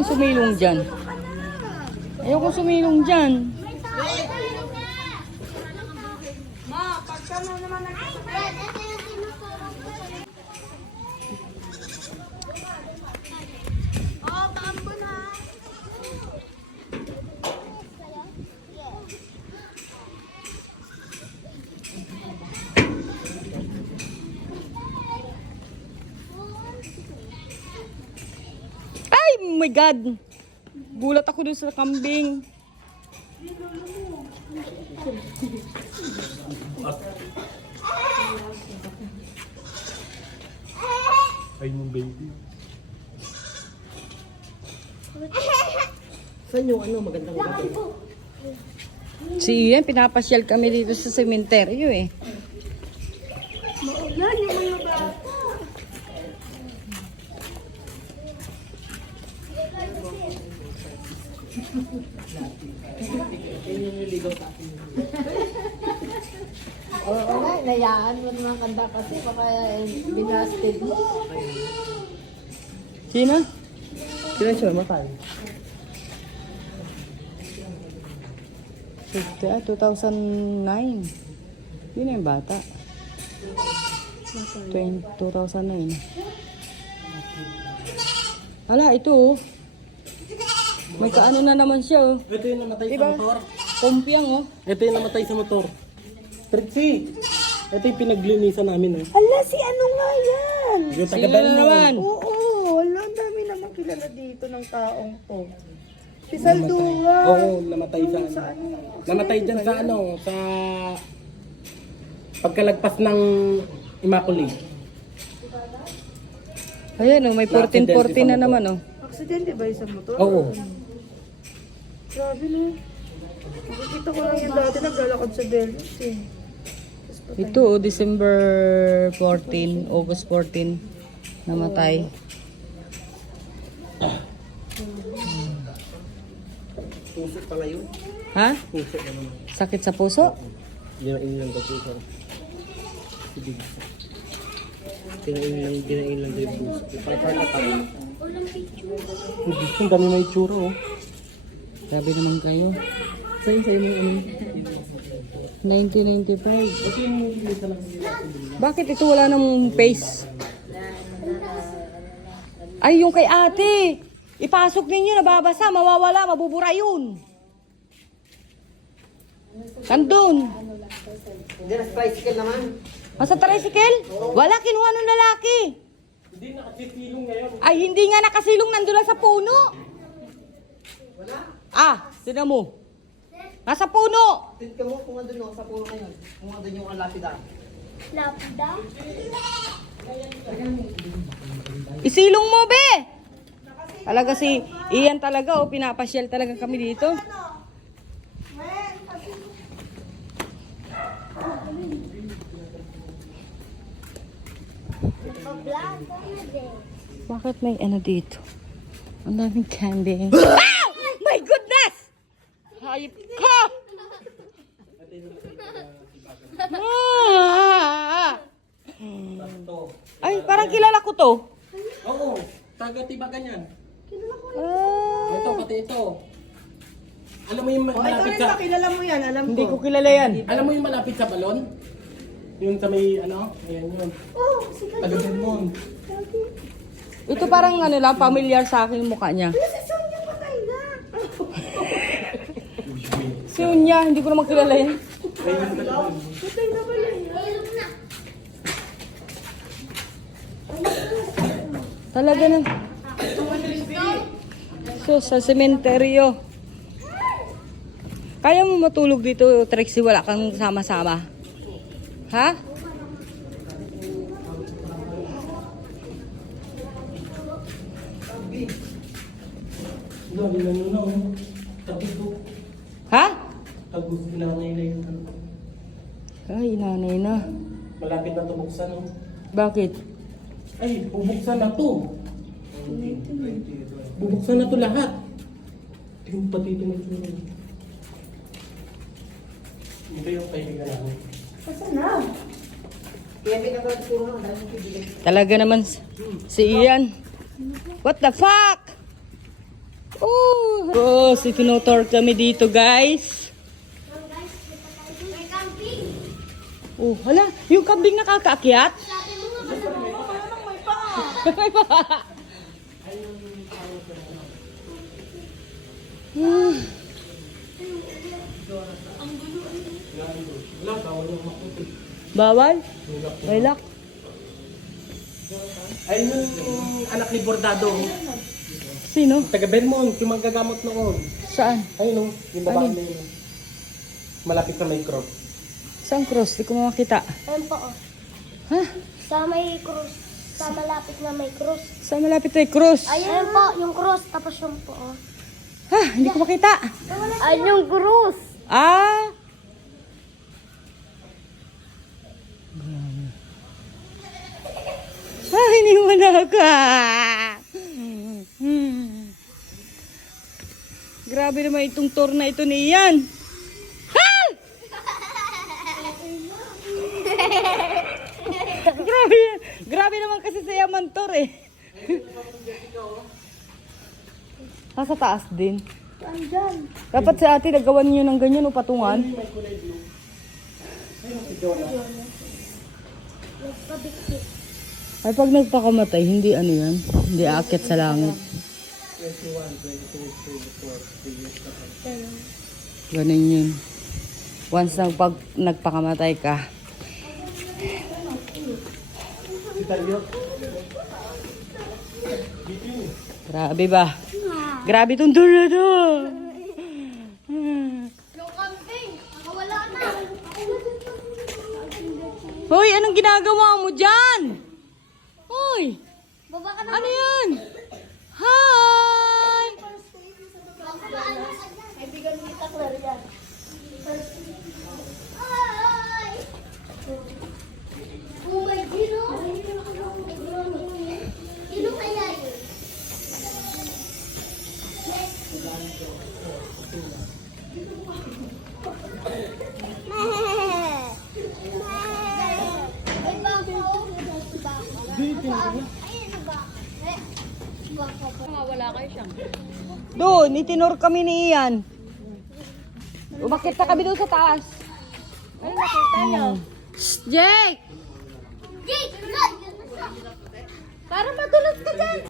Sumilong dyan. Ayoko sumilong dyan. Ay, my God! Gulat ako dun sa kambing. Ay, yung baby. Saan yung ano, magandang gabi? Si Ian, pinapasyal kami dito sa sementeryo eh. Yan yung mga bata. Oo nga, nayaan mo naman kanda kasi baka eh, binasted mo. Sino? Sila siya matay. 50, ah, 2009. Yun na yung bata. 20, 2009. Hala, ito oh. May kaano na naman siya oh. Ito yung namatay Diba? sa motor. Kumpiang oh. Ito yung namatay sa motor. Trixie! Ito yung pinaglinisan namin eh. Ala, si ano nga yan? Yung Sino taga na naman? Oo, wala, ang dami naman kilala dito ng taong to. Si Saldunga. Oo, namatay sa ano. Namatay dyan sa ano, sa pagkalagpas ng Immaculate. Ayan oh, may 14-14 Na-accidente na naman oh. Aksidente ba sa motor? Oo. Grabe no. Nakikita ko lang yung dati naglalakad sa Delmas eh. Ito oh, December 14, August 14 namatay. Puso pala yun. Ha? Puso na naman. Sakit sa puso? Dinain lang daw puso. Sige. Dinain lang, dinain lang yung puso. Tayo. Ang dami may itsura oh. Grabe naman kayo. Sa'yo, sa'yo mo ano. 1995. Ito yung linisan lang nila. Bakit ito wala namang face? Ay, yung kay ate. Ipasok ninyo, nababasa, mawawala, mabubura yun. Nandun. Hindi na tricycle naman. Nasa tricycle? Wala, kinuha ng lalaki. Hindi, nakatitilong ngayon. Ay, hindi nga nakasilong nandun lang sa puno. Ah, tinan mo. Nasa puno. Tingnan mo kung andun no, sa puno ngayon. Kung andun yung lapida. Lapda? Isilong mo, be! Talaga si Ian talaga, oh, pinapasyal talaga kami dito. Nakablog na din. Bakit may ano dito? Ang daming candy. ah! My goodness! Hayop ka! Ah! Ay, parang kilala ko to. Oo, taga tibagan yan. Ah, Ito, pati ito. Alam mo yung Oh, ito malapit rin sa... Kilala mo yan, alam hindi ko. ko kilala yan. Alam mo yung malapit sa balon? Yung sa may ano? Ayan yun. Oh, si Taga. Ito parang ano lang, familiar sa akin yung mukha niya. Si Sonia patay na. Hindi ko yan. Patay na pala yun. na. Talaga na. So, sa sementeryo. Kaya mo matulog dito, Trixie, wala kang sama-sama? Ha? Na na. Ha? Tapos sinanay na yun. Ay, nanay na. Malapit na to buksan oh. Bakit? Ay, bubuksan na to. Bubuksan na to lahat. Tingnan pati ito may tsura. Ito yung kaibigan namin. May. Talaga naman si Ian. What the fuck? Oh, si tinotor kami dito, guys. May camping. Oh, hala, yung kambing nakakaakyat? Mo nga, May paa. Ah. Bawal? May lock. Ay, yung anak ni Bordado. Sino? Taga Vermont, yung magagamot noon. Saan? Ayun o, yung babae Alin? na yun. Malapit sa may cross. Saan cross? Di ko makita. Ayun po, oh. Ha? Sa may krus. Sa malapit na may krus. Saan malapit ay cross? Ayun po, yung krus. Tapos yung po, oh. Ha? Hindi ko makita. Ayun yung krus. Ah! Ah, iniwala ka. Hmm. Grabe naman itong tour na ito ni Ian. Ah! grabe, grabe naman kasi sa Yaman tour eh. Nasa taas din. Dapat si ate nagawan niyo ng ganyan o patungan. Ay pag nagpakamatay, hindi ano yan. Hindi aakyat sa langit. 21, 22, 23, 24, 3 years na Ganun yun. Once nang pag nagpakamatay ka. Grabe ba? Grabe tour na to. Na. Hoy, anong ginagawa mo dyan? Hoy, Baba ka na. ano yan? Hi! Kaibigan kita, Claria. Ay! Na? Eh, bako pa. Doon, itinor kami ni Ian. Umakit na kami doon sa taas. Ay, nakita niyo. Jake! Jake! Para matulog ka dyan.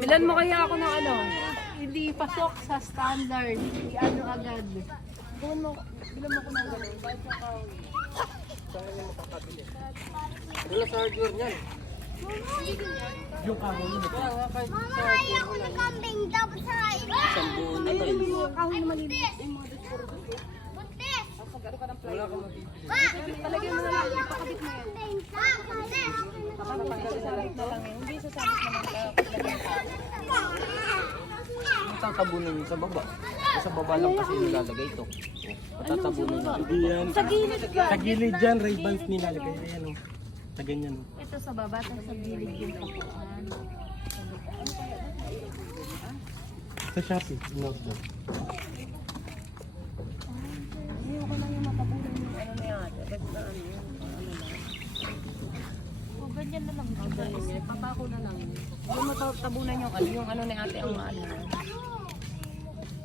Bilan mo kaya ako ng ano? Hindi pasok sa standard. Hindi ano agad. Bilan mo, bilan mo ko ng gano'n. Wala sa hardware niyan. Yung kahoy yun. Mama, kaya ako ng kambing. Dapat sa Isang buo na tayo. Buntis! Buntis! Wala kang mabibili. Ma! Talagyan mo na lang. Ipakabit mo yan. Ma! Buntis! Matatabunan yun sa baba. Sa baba lang kasi nilalagay ito. Matatabunan yun. Hindi yan. Sa gilid ka. Sa gilid dyan, ray bands nilalagay. Ayan o. Sa ganyan o. Ito sa baba, tapos sa gilid yung papuan. Sa Shopee. Note down. Ayoko lang yung matapunan yung ano ni ate. Basta ano ano. O, ganyan na lang. Papako na lang. Yung matatabunan yung ano, yung ano ni ate ang maano.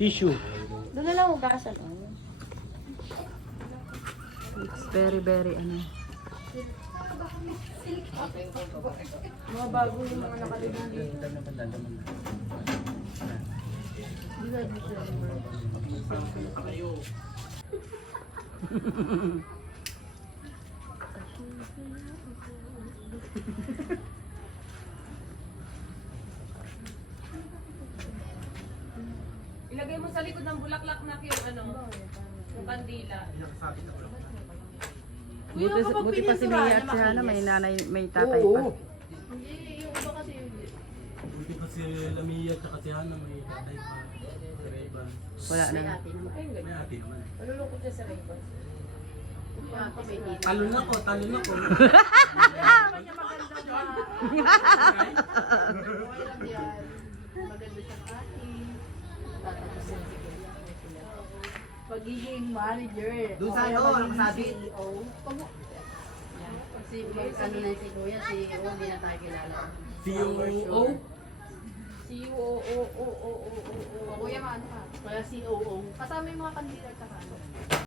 Tissue. Doon na lang hugasan. Oh. It's very, very ano. Mga bago yung mga nakalibing dito. Ilagay mo sa likod ng bulaklak na yung ano, yung kandila. Buti, buti pa si Mia at si Hana, may nanay, may tatay pa. Buti pa si Lamia at si Hana may tatay pa. Wala na. May ate naman. Malulungkot siya sa Rayban. Talo na ko, talo na ko. Pagiging manager. Doon sa ano, ang sabi? CEO. Si, ano na si Kuya, CEO, hindi na tayo kilala. COO? CEO, o, o, o, o, o, o. Kuya, ano ka? Kaya COO. Kasama yung mga kandidat sa ano.